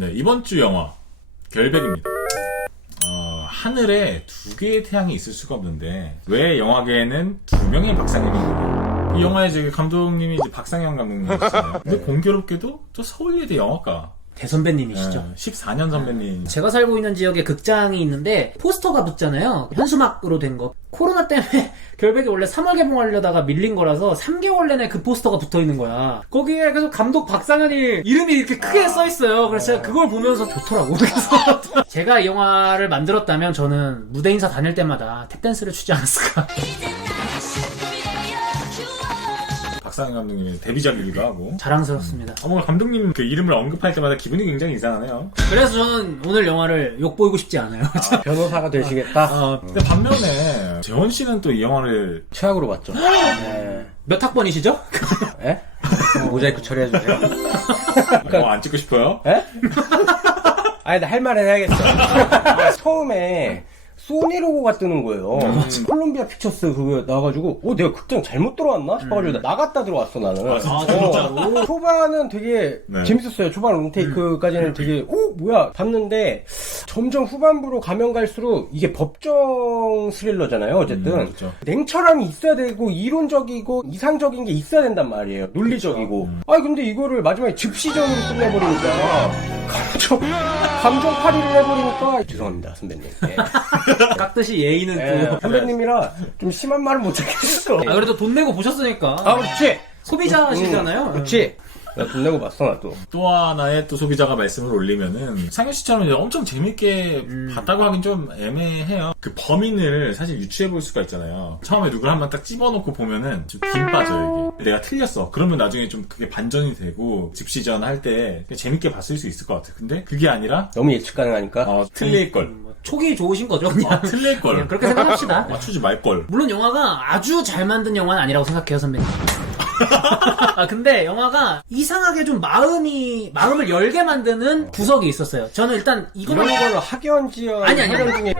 네, 이번 주 영화 결백입니다. 하늘에 두 개의 태양이 있을 수가 없는데 왜 영화계에는 두 명의 박상현이 있느냐. 이 영화의 이제 감독님이 이제 박상현 감독님이시잖아요. 근데 공교롭게도 또 서울예대 영화과 대선배님이시죠. 14년 선배님. 제가 살고 있는 지역에 극장이 있는데 포스터가 붙잖아요. 현수막으로 된 거. 코로나 때문에 결백이 원래 3월 개봉하려다가 밀린 거라서 3개월 내내 그 포스터가 붙어 있는 거야. 거기에 계속 감독 박상현이 이름이 이렇게 크게 써 있어요. 그래서 제가 그걸 보면서 좋더라고. 그래서 제가 이 영화를 만들었다면 저는 무대 인사 다닐 때마다 탭댄스를 추지 않았을까. 박상현 감독님의 데뷔작이기도 하고 자랑스럽습니다. 뭔가 감독님 그 이름을 언급할 때마다 기분이 굉장히 이상하네요. 그래서 저는 오늘 영화를 욕보이고 싶지 않아요. 변호사가 되시겠다. 근데 반면에 재원 씨는 또 이 영화를 최악으로 봤죠. 네. 몇 학번이시죠? 예? 모자이크 처리해주세요. 안 찍고 싶어요? 예? 아니, 나 할 말은 해야겠어. 처음에 소니 로고가 뜨는 거예요. 콜롬비아 픽처스 그거 나와가지고 내가 극장 잘못 들어왔나 싶어가지고 나갔다 들어왔어 나는. 진짜로? 초반은 되게 네. 재밌었어요. 초반 롱테이크까지는 되게 뭐야 봤는데 점점 후반부로 가면 갈수록 이게 법정 스릴러잖아요. 어쨌든 그렇죠. 냉철함이 있어야 되고 이론적이고 이상적인 게 있어야 된단 말이에요. 논리적이고. 근데 이거를 마지막에 즉시전으로 끝내버리니까 감정 파리를 해버리니까 죄송합니다 선배님. 네. 깍듯이 예의는 또. 선배님이라 좀 심한 말을 못하겠어. 그래도 돈 내고 보셨으니까. 그렇지. 소비자시잖아요. 그렇지. 나 돈 내고 봤어 나 또. 또 하나의 또 소비자가 말씀을 올리면은 상현 씨처럼 이제 엄청 재밌게 봤다고 하긴 좀 애매해요. 그 범인을 사실 유추해 볼 수가 있잖아요. 처음에 누굴 한번 딱 집어넣고 보면은 좀 긴 빠져요 이게. 내가 틀렸어. 그러면 나중에 좀 그게 반전이 되고 집시전 할 때 재밌게 봤을 수 있을 것 같아. 근데 그게 아니라 너무 예측 가능하니까. 틀릴 걸. 촉이 좋으신 거죠, 그냥. 틀릴 걸. 그냥 그렇게 생각합시다. 맞추지 말 걸. 물론 영화가 아주 잘 만든 영화는 아니라고 생각해요, 선배님. 근데 영화가 이상하게 좀 마음을 열게 만드는 구석이 있었어요. 저는 일단 이런 걸 학연지연 아니. 중에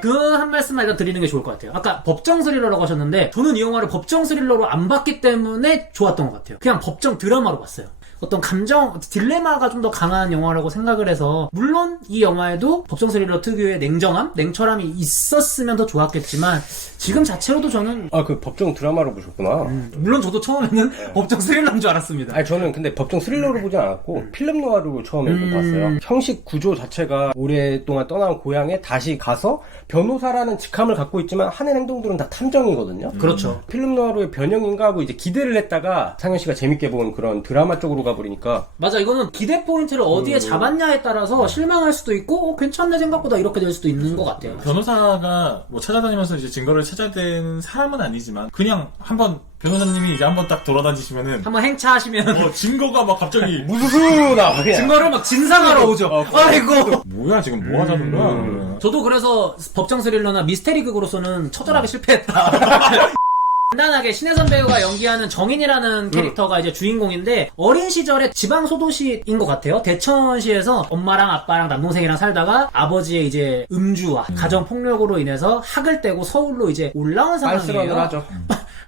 그 한 말씀만 일단 드리는 게 좋을 것 같아요. 아까 법정 스릴러라고 하셨는데 저는 이 영화를 법정 스릴러로 안 봤기 때문에 좋았던 것 같아요. 그냥 법정 드라마로 봤어요. 어떤 감정, 딜레마가 좀 더 강한 영화라고 생각을 해서 물론 이 영화에도 법정 스릴러 특유의 냉정함, 냉철함이 있었으면 더 좋았겠지만 지금 자체로도 저는 그 법정 드라마로 보셨구나. 물론 저도 처음에는 법정 스릴러인 줄 알았습니다. 아니 저는 근데 법정 스릴러로 보지 않았고 필름 노아로 처음에 봤어요. 형식 구조 자체가 오랫동안 떠나온 고향에 다시 가서 변호사라는 직함을 갖고 있지만 하는 행동들은 다 탐정이거든요. 그렇죠. 필름 노아로의 변형인가 하고 이제 기대를 했다가 상현 씨가 재밌게 본 그런 드라마 쪽으로 가버리니까 맞아, 이거는 기대 포인트를 어디에 잡았냐에 따라서 실망할 수도 있고 괜찮네 생각보다 이렇게 될 수도 있는 것 같아요. 변호사가 뭐 찾아다니면서 이제 증거를 찾아야 되는 사람은 아니지만 그냥 한번 변호사님이 이제 한번 딱 돌아다니시면은 한번 행차하시면 증거가 막 갑자기 무수나 증거를 막 진상하러 오죠. 아이고. 뭐야 지금 뭐 하자는 거야? 저도 그래서 법정 스릴러나 미스테리 극으로서는 처절하게 실패했다. 간단하게 신혜선 배우가 연기하는 정인이라는 캐릭터가 이제 주인공인데 어린 시절에 지방 소도시인 것 같아요. 대천시에서 엄마랑 아빠랑 남동생이랑 살다가 아버지의 이제 음주와 가정 폭력으로 인해서 학을 떼고 서울로 이제 올라온 상황이에요. 하죠.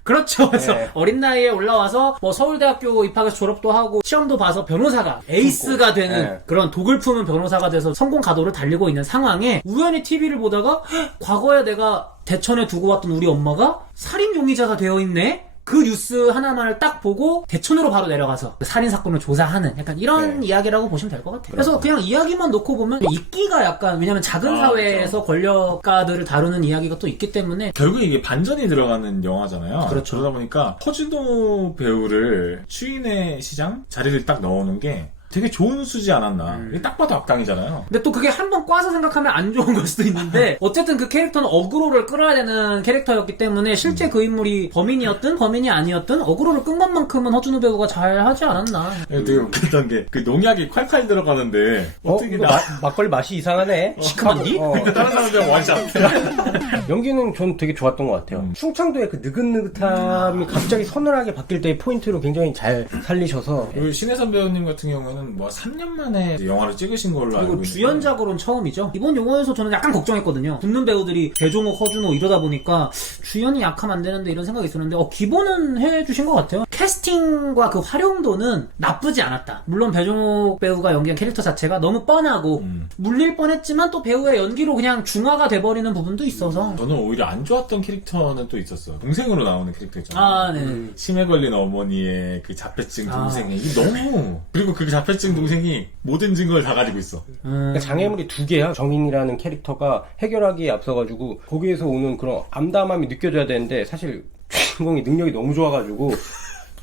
그렇죠. 그래서 네. 어린 나이에 올라와서 뭐 서울대학교 입학해서 졸업도 하고 시험도 봐서 변호사가 에이스가 되는 네. 그런 독을 품은 변호사가 돼서 성공 가도를 달리고 있는 상황에 우연히 TV를 보다가 과거에 내가 대천에 두고 왔던 우리 엄마가 살인 용의자가 되어 있네? 그 뉴스 하나만을 딱 보고 대천으로 바로 내려가서 그 살인 사건을 조사하는 약간 이런 이야기라고 보시면 될 것 같아요. 그래서 그냥 이야기만 놓고 보면 있기가 약간 왜냐면 작은 사회에서 권력가들을 다루는 이야기가 또 있기 때문에 결국에 이게 반전이 들어가는 영화잖아요. 그렇죠. 그러다 보니까 허준호 배우를 추인의 시장 자리를 딱 넣어놓은 게 되게 좋은 수지 않았나. 이게 딱 봐도 악당이잖아요. 근데 또 그게 한번 꽈서 생각하면 안 좋은 걸 수도 있는데 어쨌든 그 캐릭터는 어그로를 끌어야 되는 캐릭터였기 때문에 실제 그 인물이 범인이었든 범인이 아니었든 어그로를 끈 것만큼은 허준호 배우가 잘 하지 않았나. 되게 웃겼던 게 그 농약이 콸콸 들어가는데 어떻게 이거 막걸리 맛이 이상하네. 시큼한디? 다른 사람들은 원샷. 연기는 전 되게 좋았던 것 같아요. 충청도의 그 느긋느긋함이 갑자기 서늘하게 바뀔 때의 포인트로 굉장히 잘 살리셔서. 그리고 신혜선 배우님 같은 경우에는 뭐 3년 만에 영화를 찍으신 걸로 알고 그리고 있는데 주연작으로는 처음이죠. 이번 영화에서 저는 약간 걱정했거든요. 붙는 배우들이 대종욱, 허준호 이러다 보니까 주연이 약하면 안 되는데 이런 생각이 있었는데 기본은 해주신 것 같아요. 캐스팅과 그 활용도는 나쁘지 않았다. 물론 배종욱 배우가 연기한 캐릭터 자체가 너무 뻔하고 물릴 뻔했지만 또 배우의 연기로 그냥 중화가 돼버리는 부분도 있어서 저는 오히려 안 좋았던 캐릭터는 또 있었어. 동생으로 나오는 캐릭터 있잖아요. 아, 네. 치매 걸린 어머니의 그 자폐증 동생이 이게 너무 그리고 그 자폐증 동생이 모든 증거를 다 가지고 있어. 그러니까 장애물이 두 개야. 정인이라는 캐릭터가 해결하기에 앞서가지고 거기에서 오는 그런 암담함이 느껴져야 되는데 사실 주인공이 능력이 너무 좋아가지고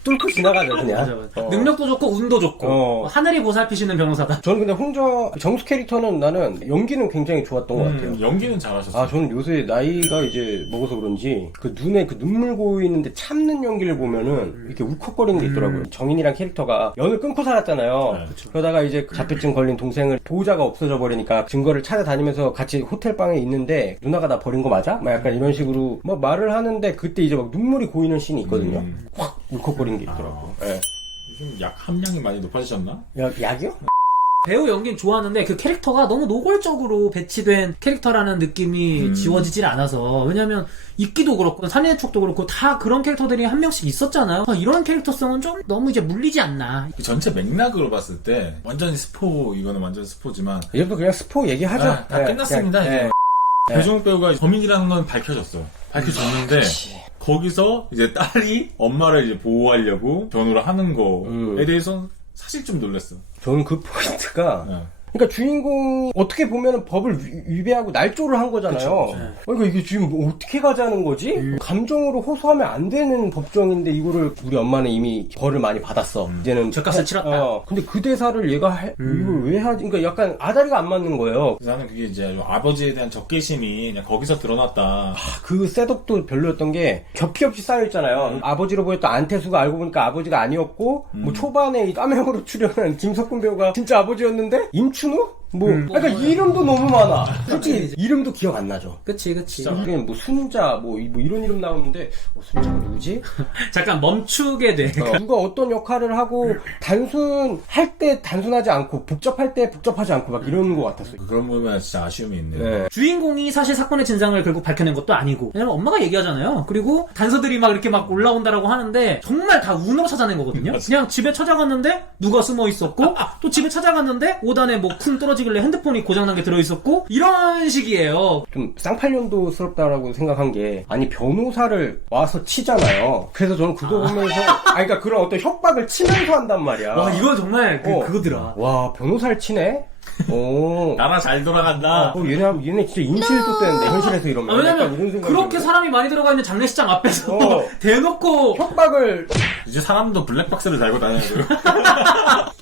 뚫고 지나가죠 그냥. 맞아. 능력도 좋고 운도 좋고 하늘이 보살피시는 변호사다. 저는 근데 정수 캐릭터는 나는 연기는 굉장히 좋았던 것 같아요. 연기는 잘하셨어요. 아, 저는 요새 나이가 이제 먹어서 그런지 그 눈에 그 눈물 고이는데 참는 연기를 보면은 이렇게 울컥거리는 게 있더라고요. 정인이랑 캐릭터가 연을 끊고 살았잖아요. 네, 그러다가 이제 자폐증 걸린 동생을 보호자가 없어져 버리니까 증거를 찾아다니면서 같이 호텔방에 있는데 누나가 나 버린 거 맞아? 막 약간 이런 식으로 막 말을 하는데 그때 이제 막 눈물이 고이는 씬이 있거든요. 확 울컥거리는 게 있더라고요. 예. 요즘 약 함량이 많이 높아지셨나? 약이요? 배우 연기는 좋아하는데 그 캐릭터가 너무 노골적으로 배치된 캐릭터라는 느낌이 지워지질 않아서 왜냐면 이끼도 그렇고 산의 추억도 그렇고 다 그런 캐릭터들이 한 명씩 있었잖아요. 이런 캐릭터성은 좀 너무 이제 물리지 않나. 그 전체 맥락으로 봤을 때 완전히 스포 이거는 완전 스포지만 이것도 그냥 스포 얘기하죠. 아, 다 끝났습니다. 그냥, 이제. 배종욱 배우가 범인이라는 건 밝혀졌어. 밝혀졌는데 거기서 이제 딸이 엄마를 이제 보호하려고 변호를 하는 거에 대해서는 사실 좀 놀랐어. 저는 그 포인트가 네. 그러니까 주인공이 어떻게 보면 법을 위배하고 날조를 한 거잖아요. 그쵸. 그러니까 이게 지금 뭐 어떻게 가자는 거지? 감정으로 호소하면 안 되는 법정인데 이거를 우리 엄마는 이미 벌을 많이 받았어. 이제는 죗값을 치렀다. 근데 그 대사를 얘가 이걸 왜 하지? 그러니까 약간 아다리가 안 맞는 거예요. 그래서 나는 그게 이제 좀 아버지에 대한 적개심이 그냥 거기서 드러났다. 그 셋업도 별로였던 게 겹이 없이 쌓여있잖아요. 아버지로 보였던 안태수가 알고 보니까 아버지가 아니었고 뭐 초반에 이 까메오로 출연한 김석훈 배우가 진짜 아버지였는데 임춘우? 그러니까 이름도 너무 많아. 솔직히 이름도 기억 안 나죠. 그치. 그냥 뭐 순자 뭐 이런 이름 나오는데 순자가 누구지? 잠깐 멈추게 돼. 누가 어떤 역할을 하고 단순할 때 단순하지 않고 복잡할 때 복잡하지 않고 막 이런 것 같았어요. 그런 부분에 진짜 아쉬움이 있네요. 네. 주인공이 사실 사건의 진상을 결국 밝혀낸 것도 아니고 왜냐면 엄마가 얘기하잖아요. 그리고 단서들이 막 이렇게 막 올라온다라고 하는데 정말 다 운으로 찾아낸 거거든요. 그냥 집에 찾아갔는데 누가 숨어 있었고 또 집에 찾아갔는데 5단에 뭐 쿵 떨어지길래 핸드폰이 고장난 게 들어있었고 이런 식이에요. 좀 쌍팔년도스럽다라고 생각한 게 아니 변호사를 와서 치잖아요. 그래서 저는 그거 보면서 그러니까 그런 어떤 협박을 치면서 한단 말이야. 와 이건 정말 그거더라. 와 변호사를 치네? 오. 나라 잘 돌아간다. 얘네 진짜 인실도 되는데 현실에서 이러면 약간 왜냐면 이런 생각이 그렇게 들어요. 사람이 많이 들어가 있는 장례식장 앞에서 대놓고 협박을 이제 사람도 블랙박스를 달고 다녀야 돼요.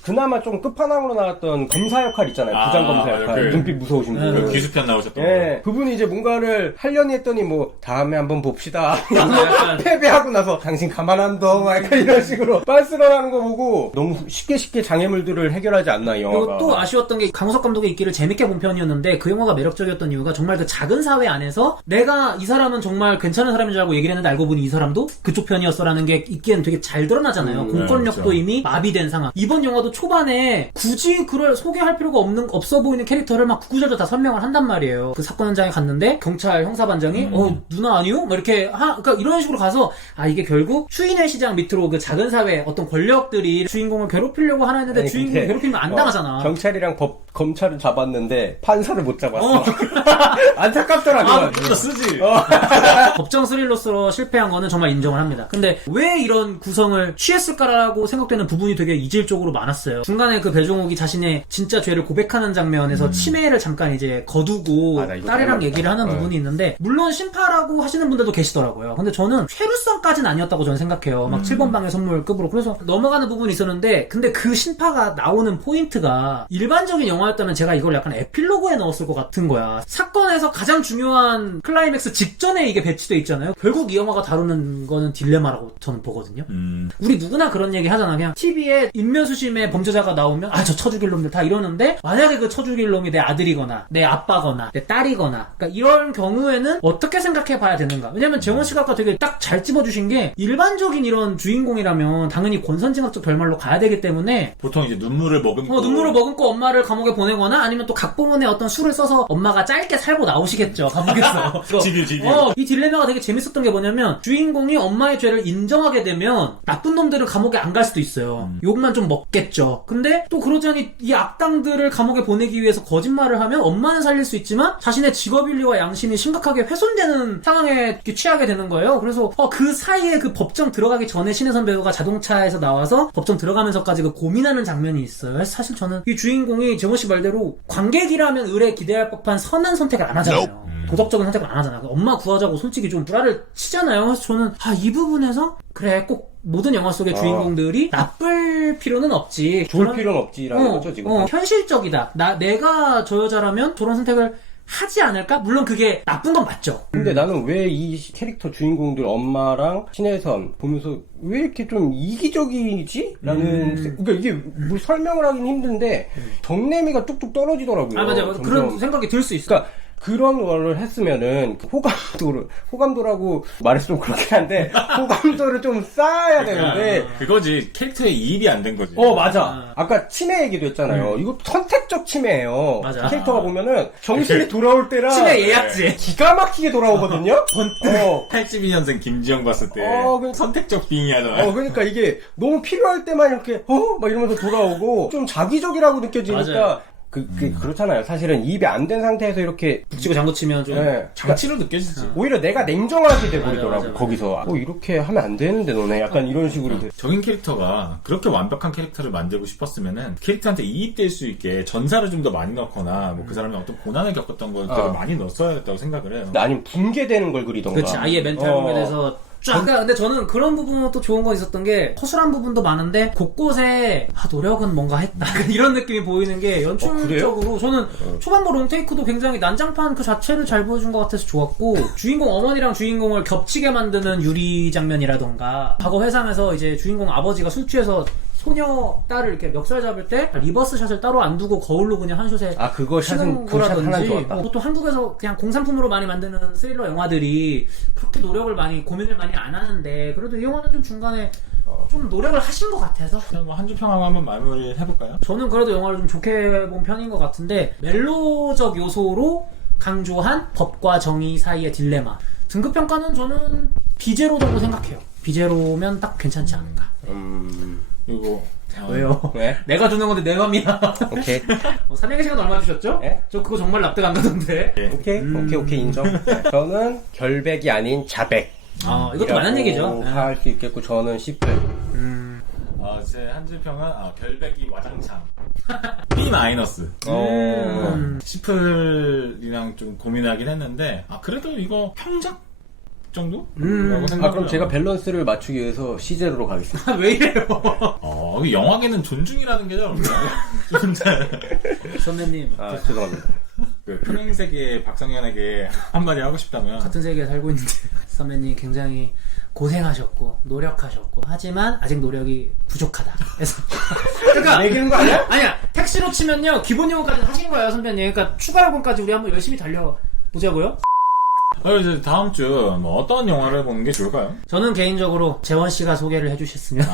그나마 좀 끝판왕으로 나왔던 검사 역할 있잖아요. 부장검사 역할. 맞아, 눈빛 무서우신 분. 그 기수편 나오셨던 예, 그분이 이제 뭔가를 하려니 했더니 뭐 다음에 한번 봅시다. 패배하고 나서 당신 가만 안 둬. 막 약간 이런 식으로 빤스런하는 거 보고 너무 쉽게 장애물들을 해결하지 않나 이 영화가. 그리고 또 아쉬웠던 게 강우석 감독의 있기를 재밌게 본 편이었는데 그 영화가 매력적이었던 이유가 정말 그 작은 사회 안에서 내가 이 사람은 정말 괜찮은 사람인 줄 알고 얘기를 했는데 알고 보니 이 사람도 그쪽 편이었어라는 게 있기엔 되게 잘 드러나잖아요. 공권력도 그렇죠. 이미 마비된 상황. 이번 영화도 초반에 굳이 그걸 소개할 필요가 없어 보이는 캐릭터를 막 구구절절 다 설명을 한단 말이에요. 그 사건 현장에 갔는데 경찰 형사반장이 누나 아니요? 막 이렇게 그러니까 이런 식으로 가서 이게 결국 추인의 시장 밑으로 그 작은 사회 어떤 권력들이 주인공을 괴롭히려고 하나 했는데 아니, 주인공이 괴롭히면 안 당하잖아. 경찰이랑 검찰을 잡았는데 판사를 못 잡았어. 안타깝더라. 좀 더 쓰지. 법정 스릴러스로 실패한 거는 정말 인정을 합니다. 근데 왜 이런 구성을 취했을까라고 생각되는 부분이 되게 이질적으로 많았어요. 중간에 그 배종욱이 자신의 진짜 죄를 고백하는 장면에서 치매를 잠깐 이제 거두고 나 이거 딸이랑 닮았다. 얘기를 하는 부분이 있는데 물론 심파라고 하시는 분들도 계시더라고요. 근데 저는 최루성까지는 아니었다고 저는 생각해요. 막 7번 방의 선물급으로. 그래서 넘어가는 부분이 있었는데 근데 그 심파가 나오는 포인트가 일반적인 영화였다면 제가 이걸 약간 에필로그에 넣었을 것 같은 거야. 사건에서 가장 중요한 클라이맥스 직전에 이게 배치돼 있잖아요. 결국 이 영화가 다루는 거는 딜레마라고 저는 보거든요. 우리 누구나 그런 얘기 하잖아. 그냥 TV에 인면수심의 범죄자가 나오면 저 쳐 죽일 놈들 다 이러는데 만약에 그 쳐 죽일 놈이 내 아들이거나 내 아빠거나 내 딸이거나 그러니까 이런 경우에는 어떻게 생각해 봐야 되는가. 왜냐면 재원 씨가 아까 되게 딱 잘 찝어주신 게 일반적인 이런 주인공이라면 당연히 권선징악적 결말로 가야 되기 때문에 보통 이제 눈물을 머금고 눈물을 머금고 엄마를 감옥에 감옥에 보내거나 아니면 또 각본에 어떤 수를 써서 엄마가 짧게 살고 나오시겠죠. 감옥에서. 지길. 이 딜레마가 되게 재밌었던 게 뭐냐면 주인공이 엄마의 죄를 인정하게 되면 나쁜 놈들은 감옥에 안 갈 수도 있어요. 욕만 좀 먹겠죠. 근데 또 그러지 않니 이 악당들을 감옥에 보내기 위해서 거짓말을 하면 엄마는 살릴 수 있지만 자신의 직업윤리와 양심이 심각하게 훼손되는 상황에 취하게 되는 거예요. 그래서 그 사이에 그 법정 들어가기 전에 신혜선 배우가 자동차에서 나와서 법정 들어가면서까지 그 고민하는 장면이 있어요. 그래서 사실 저는 이 주인공이 제모 씨 말대로 관객이라면 의뢰 기대할 법한 선한 선택을 안 하잖아요. 도덕적인 선택을 안 하잖아. 엄마 구하자고 솔직히 좀 불화를 치잖아요. 그래서 저는 이 부분에서 그래 꼭 모든 영화 속의 주인공들이 나쁠 필요는 없지. 좋을 필요는 없지라는 거죠 지금. 현실적이다. 내가 저 여자라면 저런 선택을 하지 않을까? 물론 그게 나쁜 건 맞죠. 근데 나는 왜 이 캐릭터 주인공들 엄마랑 신혜선 보면서 왜 이렇게 좀 이기적이지? 라는 그러니까 이게 뭐 설명을 하긴 힘든데 정내미가 뚝뚝 떨어지더라고요. 맞아요. 그런 생각이 들 수 있어. 그러니까 그런 거를 했으면은 호감도라고 말해서 좀 그렇긴 한데 호감도를 좀 쌓아야 되는데 그거지. 캐릭터에 이입이 안 된 거지. 맞아. 아까 치매 얘기도 했잖아요. 이거 선택적 치매예요. 맞아. 캐릭터가 보면은 정신이 돌아올 때랑 치매 예약제. 기가 막히게 돌아오거든요. 82년생 김지영 봤을 때 그러니까- 선택적 빙의 하잖아요. 그러니까 이게 너무 필요할 때만 이렇게 막 이러면서 돌아오고 좀 자기적이라고 느껴지니까 맞아요. 그렇잖아요. 사실은 입이 안 된 상태에서 이렇게 북치고 장구치면 좀 장치로 느껴지지. 오히려 내가 냉정하게 돼버리더라고. 맞아. 거기서 이렇게 하면 안 되는데 너네 약간 이런 식으로 돼. 적인 캐릭터가 그렇게 완벽한 캐릭터를 만들고 싶었으면은 캐릭터한테 이입될 수 있게 전사를 좀 더 많이 넣거나 뭐 그 사람이 어떤 고난을 겪었던 것들을 많이 넣었어야 했다고 생각을 해요. 아니면 붕괴되는 걸 그리던가. 그렇지. 아예 멘탈 붕괴돼서 쫙. 근데 저는 그런 부분은 또 좋은 거 있었던 게 허술한 부분도 많은데 곳곳에 노력은 뭔가 했다 이런 느낌이 보이는 게 연출적으로 저는 초반부 롱테이크도 굉장히 난장판 그 자체를 잘 보여준 것 같아서 좋았고 주인공 어머니랑 주인공을 겹치게 만드는 유리 장면이라던가 과거 회상에서 이제 주인공 아버지가 술 취해서 소녀 딸을 이렇게 멱살 잡을 때 리버스 샷을 따로 안 두고 거울로 그냥 한 숏에 그거 샷은 그 샷 하나 좋았다. 보통 한국에서 그냥 공산품으로 많이 만드는 스릴러 영화들이 그렇게 노력을 많이 고민을 많이 안 하는데 그래도 이 영화는 좀 중간에 좀 노력을 하신 것 같아서 한줄 평하고 한번 마무리 해볼까요? 저는 그래도 영화를 좀 좋게 본 편인 것 같은데 멜로적 요소로 강조한 법과 정의 사이의 딜레마 등급 평가는 저는 B제로라고 생각해요. B제로면 딱 괜찮지 않을까. 그리고 왜요? 왜? 내가 주는 건데 내 맘이야. 오케이. 사냥의 시간 얼마 주셨죠? 네? 저 그거 정말 납득 안 가던데. 오케이 인정. 저는 결백이 아닌 자백. 이것도 많은 얘기죠. 할 수 있겠고 저는 10회. 제 한줄 평은 결백이 와장창 B 마이너스. 시플이랑 좀 고민하긴 했는데 그래도 이거 평작 정도? 라고 생각해요. 그럼 제가 밸런스를 맞추기 위해서 C제로로 가겠습니다. 왜 이래요? 영화계는 존중이라는 게 좀 선배님 죄송합니다. 그 평행세계 박성현에게 한마디 하고 싶다면 같은 세계에 살고 있는데 선배님 굉장히 고생하셨고 노력하셨고 하지만 아직 노력이 부족하다. 그래서 그러니까 얘기하는 거 아니야? 아니야 택시로 치면요 기본 요금까지 하신 거예요 선배님. 그러니까 추가 요금까지 우리 한번 열심히 달려보자고요. 이제 다음 주 어떤 영화를 보는 게 좋을까요? 저는 개인적으로 재원 씨가 소개를 해주셨으면.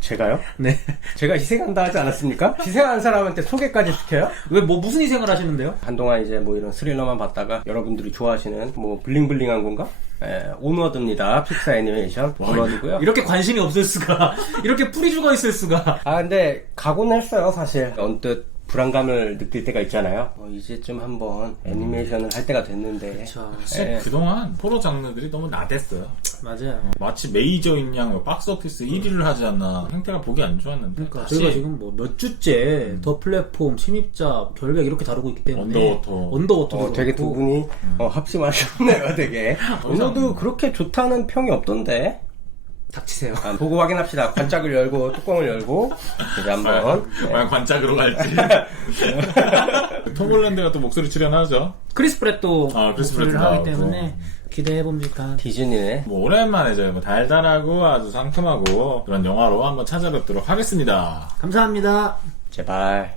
제가요? 네. 제가 희생한다 하지 않았습니까? 희생한 사람한테 소개까지 시켜요? 왜 무슨 희생을 하시는데요? 한동안 이제 이런 스릴러만 봤다가 여러분들이 좋아하시는 블링블링한 건가? 온워드입니다. 픽사 애니메이션 온워드고요. 이렇게 관심이 없을 수가. 이렇게 풀이 죽어 있을 수가. 근데 가고는 했어요 사실. 언뜻 불안감을 느낄 때가 있잖아요. 이제쯤 한번 애니메이션을 할 때가 됐는데. 그렇죠. 그동안 포로 장르들이 너무 나댔어요. 맞아요. 마치 메이저인 양 박스오피스 1위를 하지 않나. 행태가 보기 안 좋았는데. 그러니까 저희가 지금 몇 주째 더 플랫폼, 침입자, 결백 이렇게 다루고 있기 때문에 언더워터 되게 두 분이 합심하셨네요 되게. 언더도 그렇게 좋다는 평이 없던데. 닥치세요. 보고 확인합시다. 관짝을 열고 뚜껑을 열고 이제 한번. 과연 관짝으로 갈지. 톰 홀랜드가 또 목소리 출연하죠. 크리스 프렛도 크리스 목소리를 프렛도 하기 때문에 기대해봅니까. 디즈니네. 오랜만에 저희 달달하고 아주 상큼하고 그런 영화로 한번 찾아뵙도록 하겠습니다. 감사합니다. 제발.